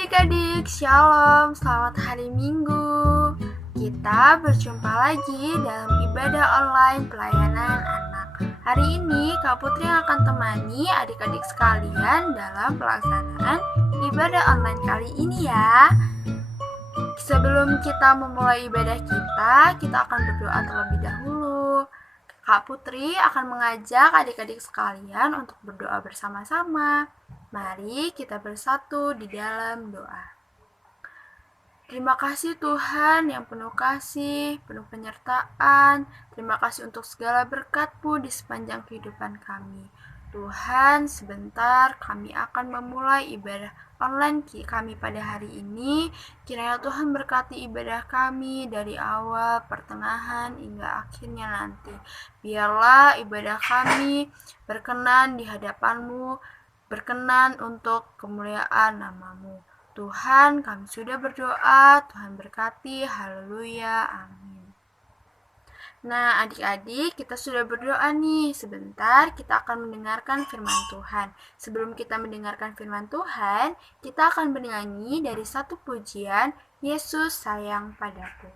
adik-adik, Shalom, selamat hari Minggu. Kita berjumpa lagi dalam ibadah online pelayanan anak. Hari ini Kak Putri akan temani adik-adik sekalian dalam pelaksanaan ibadah online kali ini ya. Sebelum kita memulai ibadah kita akan berdoa terlebih dahulu. Kak Putri akan mengajak adik-adik sekalian untuk berdoa bersama-sama. Mari kita bersatu di dalam doa. Terima kasih Tuhan yang penuh kasih, penuh penyertaan. Terima kasih untuk segala berkat-Mu di sepanjang kehidupan kami. Tuhan, sebentar kami akan memulai ibadah online kami pada hari ini. Kiranya Tuhan berkati ibadah kami dari awal, pertengahan, hingga akhirnya nanti. Biarlah ibadah kami berkenan di hadapan-Mu, berkenan untuk kemuliaan nama-Mu. Tuhan, kami sudah berdoa, Tuhan berkati, haleluya, amin. Nah, adik-adik, kita sudah berdoa nih. Sebentar kita akan mendengarkan firman Tuhan. Sebelum kita mendengarkan firman Tuhan, kita akan bernyanyi dari satu pujian, Yesus sayang padaku.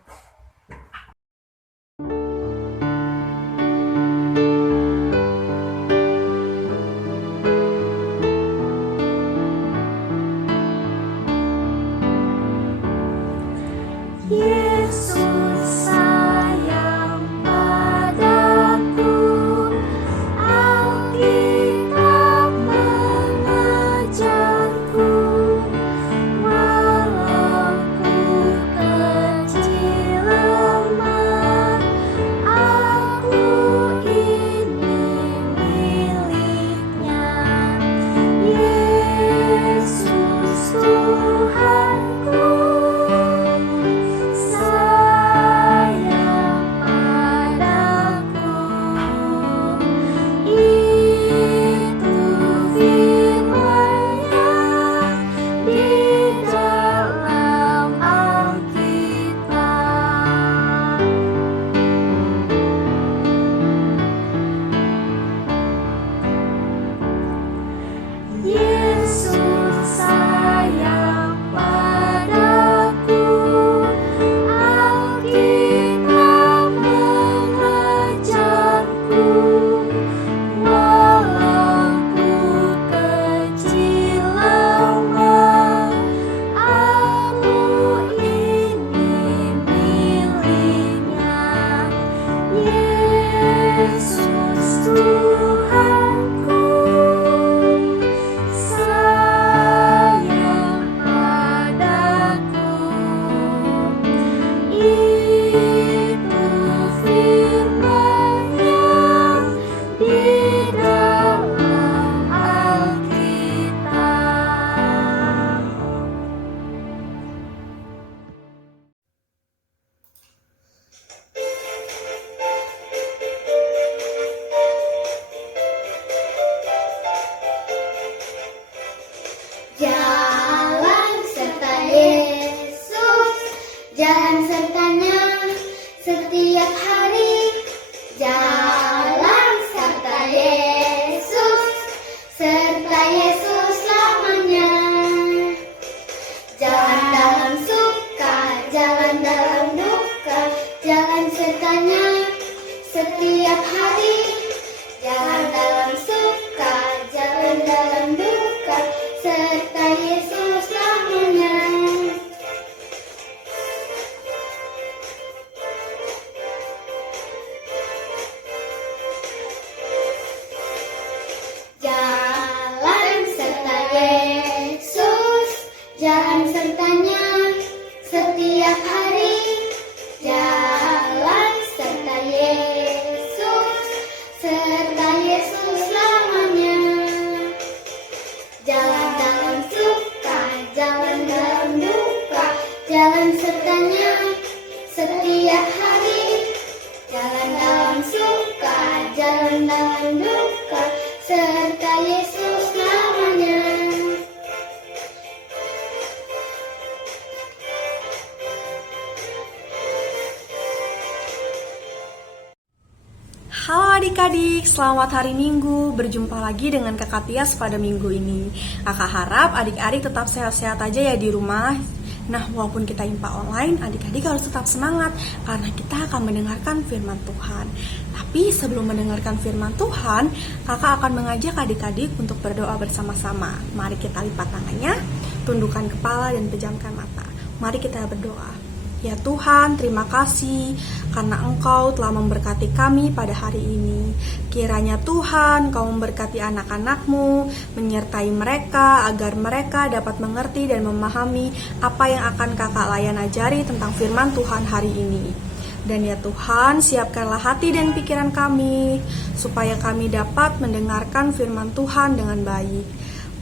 Halo adik-adik, selamat hari Minggu. Berjumpa lagi dengan Kakak Tias pada minggu ini. Kakak harap adik-adik tetap sehat-sehat aja ya di rumah. Nah, walaupun kita IMPA online, adik-adik harus tetap semangat karena kita akan mendengarkan firman Tuhan. Tapi sebelum mendengarkan firman Tuhan, kakak akan mengajak adik-adik untuk berdoa bersama-sama. Mari kita lipat tangannya, tundukkan kepala dan pejamkan mata. Mari kita berdoa. Ya Tuhan, terima kasih karena Engkau telah memberkati kami pada hari ini. Kiranya Tuhan, Engkau memberkati anak-anak-Mu, menyertai mereka agar mereka dapat mengerti dan memahami apa yang akan kakak layan ajari tentang firman Tuhan hari ini. Dan ya Tuhan, siapkanlah hati dan pikiran kami, supaya kami dapat mendengarkan firman Tuhan dengan baik.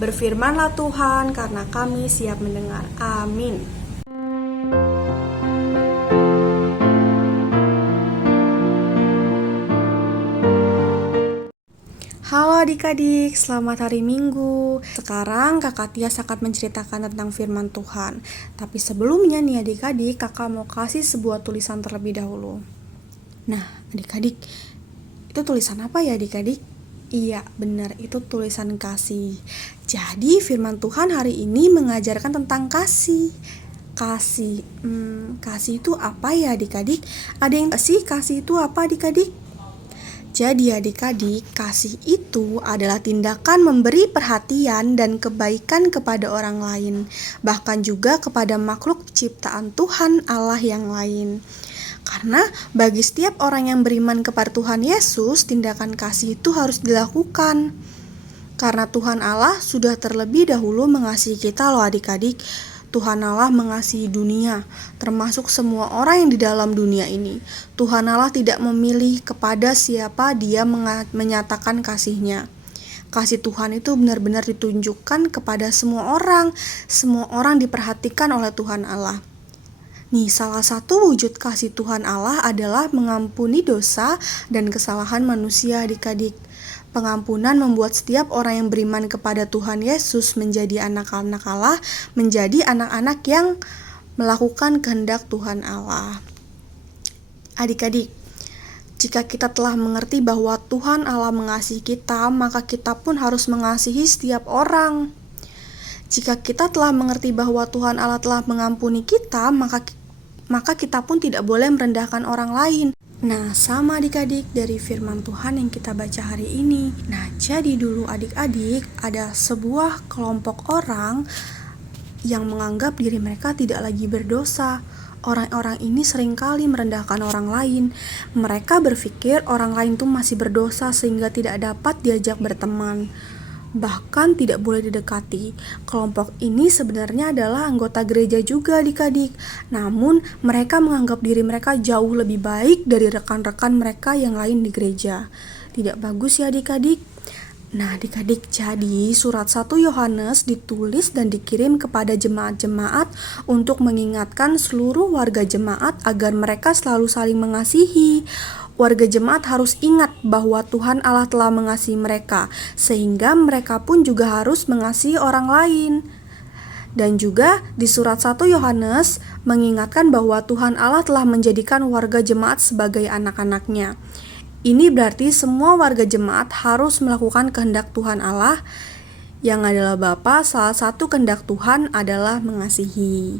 Berfirmanlah Tuhan, karena kami siap mendengar. Amin. Halo adik-adik, selamat hari Minggu. Sekarang kakak Tias akan menceritakan tentang firman Tuhan. Tapi sebelumnya nih adik-adik, kakak mau kasih sebuah tulisan terlebih dahulu. Nah adik-adik, itu tulisan apa ya adik-adik? Iya benar, itu tulisan kasih. Jadi firman Tuhan hari ini mengajarkan tentang kasih. Kasih itu apa ya adik-adik? Ada yang kasih itu apa adik-adik? Jadi adik-adik, kasih itu adalah tindakan memberi perhatian dan kebaikan kepada orang lain, bahkan juga kepada makhluk ciptaan Tuhan Allah yang lain. Karena bagi setiap orang yang beriman kepada Tuhan Yesus, tindakan kasih itu harus dilakukan. Karena Tuhan Allah sudah terlebih dahulu mengasihi kita loh adik-adik. Tuhan Allah mengasihi dunia, termasuk semua orang yang di dalam dunia ini. Tuhan Allah tidak memilih kepada siapa Dia menyatakan kasih-Nya. Kasih Tuhan itu benar-benar ditunjukkan kepada semua orang. Semua orang diperhatikan oleh Tuhan Allah. Nih, salah satu wujud kasih Tuhan Allah adalah mengampuni dosa dan kesalahan manusia adik-adik. Pengampunan membuat setiap orang yang beriman kepada Tuhan Yesus menjadi anak-anak Allah, menjadi anak-anak yang melakukan kehendak Tuhan Allah. Adik-adik, jika kita telah mengerti bahwa Tuhan Allah mengasihi kita, maka kita pun harus mengasihi setiap orang. Jika kita telah mengerti bahwa Tuhan Allah telah mengampuni kita, maka kita pun tidak boleh merendahkan orang lain. Nah, sama adik-adik dari firman Tuhan yang kita baca hari ini. Nah, jadi dulu adik-adik ada sebuah kelompok orang yang menganggap diri mereka tidak lagi berdosa. Orang-orang ini seringkali merendahkan orang lain. Mereka berpikir orang lain tuh masih berdosa sehingga tidak dapat diajak berteman. Bahkan tidak boleh didekati. Kelompok ini sebenarnya adalah anggota gereja juga adik-adik. Namun mereka menganggap diri mereka jauh lebih baik dari rekan-rekan mereka yang lain di gereja. Tidak bagus ya adik-adik. Nah adik-adik, jadi surat 1 Yohanes ditulis dan dikirim kepada jemaat-jemaat untuk mengingatkan seluruh warga jemaat agar mereka selalu saling mengasihi. Warga jemaat harus ingat bahwa Tuhan Allah telah mengasihi mereka, sehingga mereka pun juga harus mengasihi orang lain. Dan juga di surat 1 Yohanes mengingatkan bahwa Tuhan Allah telah menjadikan warga jemaat sebagai anak-anaknya. Ini berarti semua warga jemaat harus melakukan kehendak Tuhan Allah, yang adalah Bapa. Salah satu kehendak Tuhan adalah mengasihi.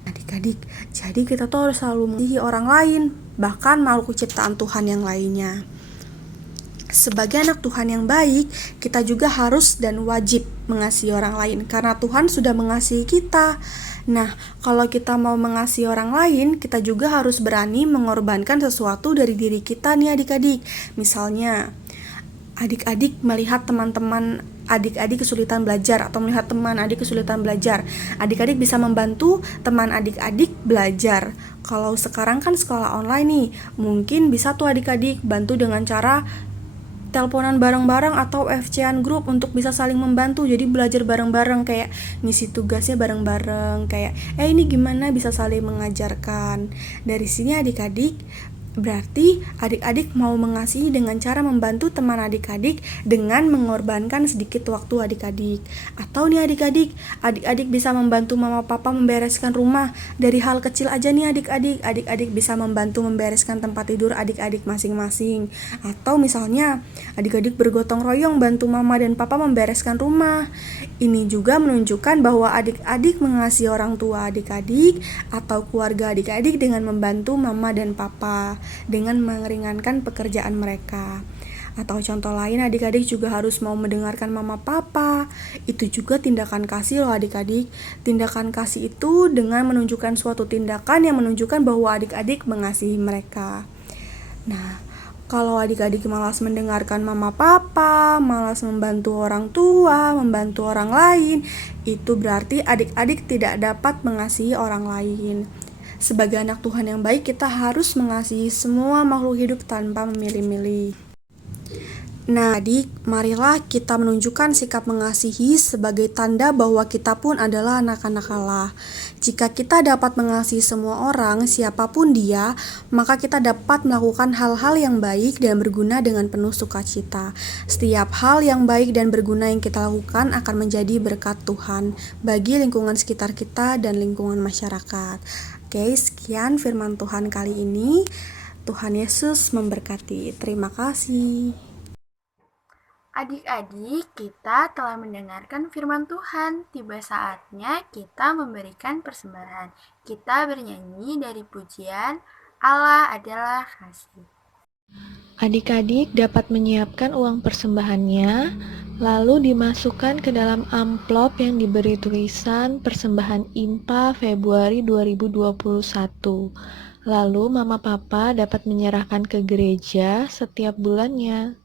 Adik-adik, jadi kita tuh harus selalu mengasihi orang lain, bahkan makhluk ciptaan Tuhan yang lainnya. Sebagai anak Tuhan yang baik, kita juga harus dan wajib mengasihi orang lain, karena Tuhan sudah mengasihi kita. Nah, kalau kita mau mengasihi orang lain, kita juga harus berani mengorbankan sesuatu dari diri kita nih adik-adik. Misalnya, adik-adik melihat teman-teman adik-adik kesulitan belajar atau melihat teman adik kesulitan belajar, adik-adik bisa membantu teman adik-adik belajar. Kalau sekarang kan sekolah online nih, mungkin bisa tuh adik-adik bantu dengan cara teleponan bareng-bareng atau FC-an grup untuk bisa saling membantu. Jadi belajar bareng-bareng, kayak ngisi tugasnya bareng-bareng, kayak ini gimana, bisa saling mengajarkan. Dari sini adik-adik Berarti adik-adik mau mengasihi dengan cara membantu teman adik-adik dengan mengorbankan sedikit waktu adik-adik. Atau nih adik-adik bisa membantu mama papa membereskan rumah. Dari hal kecil aja nih adik-adik bisa membantu membereskan tempat tidur adik-adik masing-masing. Atau misalnya adik-adik bergotong royong bantu mama dan papa membereskan rumah. Ini juga menunjukkan bahwa adik-adik mengasihi orang tua adik-adik atau keluarga adik-adik dengan membantu mama dan papa, dengan meringankan pekerjaan mereka. Atau contoh lain, adik-adik juga harus mau mendengarkan mama papa. Itu juga tindakan kasih loh adik-adik. Tindakan kasih itu dengan menunjukkan suatu tindakan yang menunjukkan bahwa adik-adik mengasihi mereka. Nah, kalau adik-adik malas mendengarkan mama papa, malas membantu orang tua, membantu orang lain, itu berarti adik-adik tidak dapat mengasihi orang lain. Sebagai anak Tuhan yang baik, kita harus mengasihi semua makhluk hidup tanpa memilih-milih. Nah, adik, marilah kita menunjukkan sikap mengasihi sebagai tanda bahwa kita pun adalah anak-anak Allah. Jika kita dapat mengasihi semua orang, siapapun dia, maka kita dapat melakukan hal-hal yang baik dan berguna dengan penuh sukacita. Setiap hal yang baik dan berguna yang kita lakukan akan menjadi berkat Tuhan bagi lingkungan sekitar kita dan lingkungan masyarakat. Oke, sekian firman Tuhan kali ini. Tuhan Yesus memberkati. Terima kasih. Adik-adik, kita telah mendengarkan firman Tuhan. Tiba saatnya kita memberikan persembahan. Kita bernyanyi dari pujian Allah adalah kasih. Adik-adik dapat menyiapkan uang persembahannya, lalu dimasukkan ke dalam amplop yang diberi tulisan persembahan IMPA Februari 2021. Lalu Mama Papa dapat menyerahkan ke gereja setiap bulannya.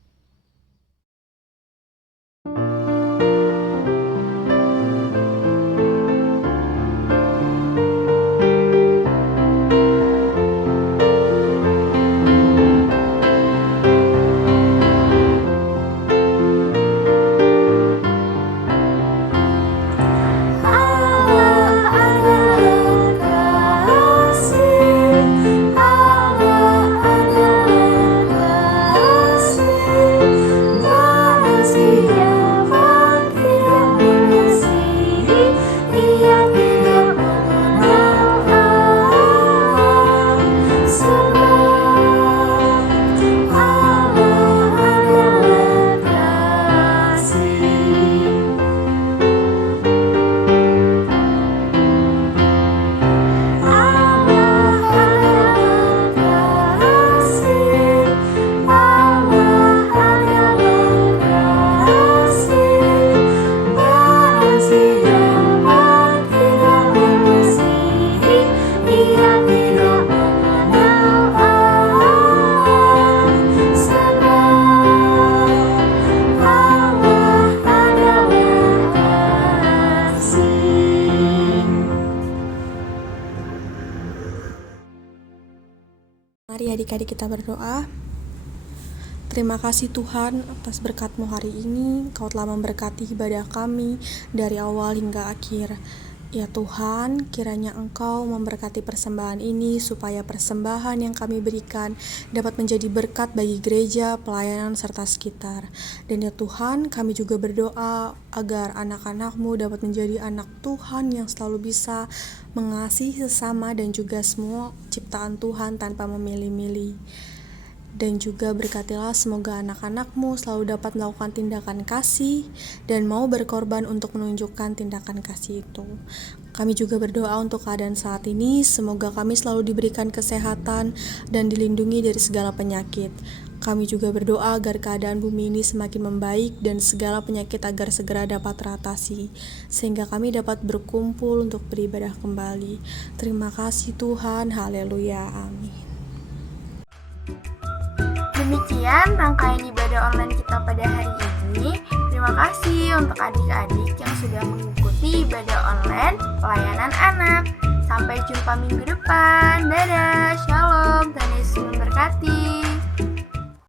Mari adik-adik kita berdoa. Terima kasih Tuhan atas berkat-Mu hari ini. Kau telah memberkati ibadah kami dari awal hingga akhir. Ya Tuhan, kiranya Engkau memberkati persembahan ini supaya persembahan yang kami berikan dapat menjadi berkat bagi gereja, pelayanan, serta sekitar. Dan ya Tuhan, kami juga berdoa agar anak-anak-Mu dapat menjadi anak Tuhan yang selalu bisa mengasihi sesama dan juga semua ciptaan Tuhan tanpa memilih-milih. Dan juga berkatilah semoga anak-anak-Mu selalu dapat melakukan tindakan kasih dan mau berkorban untuk menunjukkan tindakan kasih itu. Kami juga berdoa untuk keadaan saat ini, semoga kami selalu diberikan kesehatan dan dilindungi dari segala penyakit. Kami juga berdoa agar keadaan bumi ini semakin membaik dan segala penyakit agar segera dapat teratasi, sehingga kami dapat berkumpul untuk beribadah kembali. Terima kasih Tuhan, haleluya, amin. Demikian rangkaian ibadah online kita pada hari ini. Terima kasih untuk adik-adik yang sudah mengikuti ibadah online pelayanan anak. Sampai jumpa minggu depan. Dadah, shalom, Tuhan Yesus memberkati.